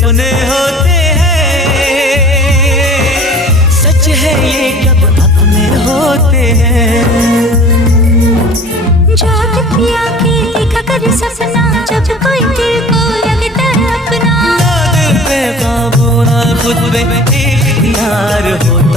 सपने होते हैं, सच है ये कब अपने होते हैं। जागती आंखें देखा कर सपना, जब कोई दिल को लगता है अपना। ना दिल पे काबू ना खुद पे इख्तियार होता।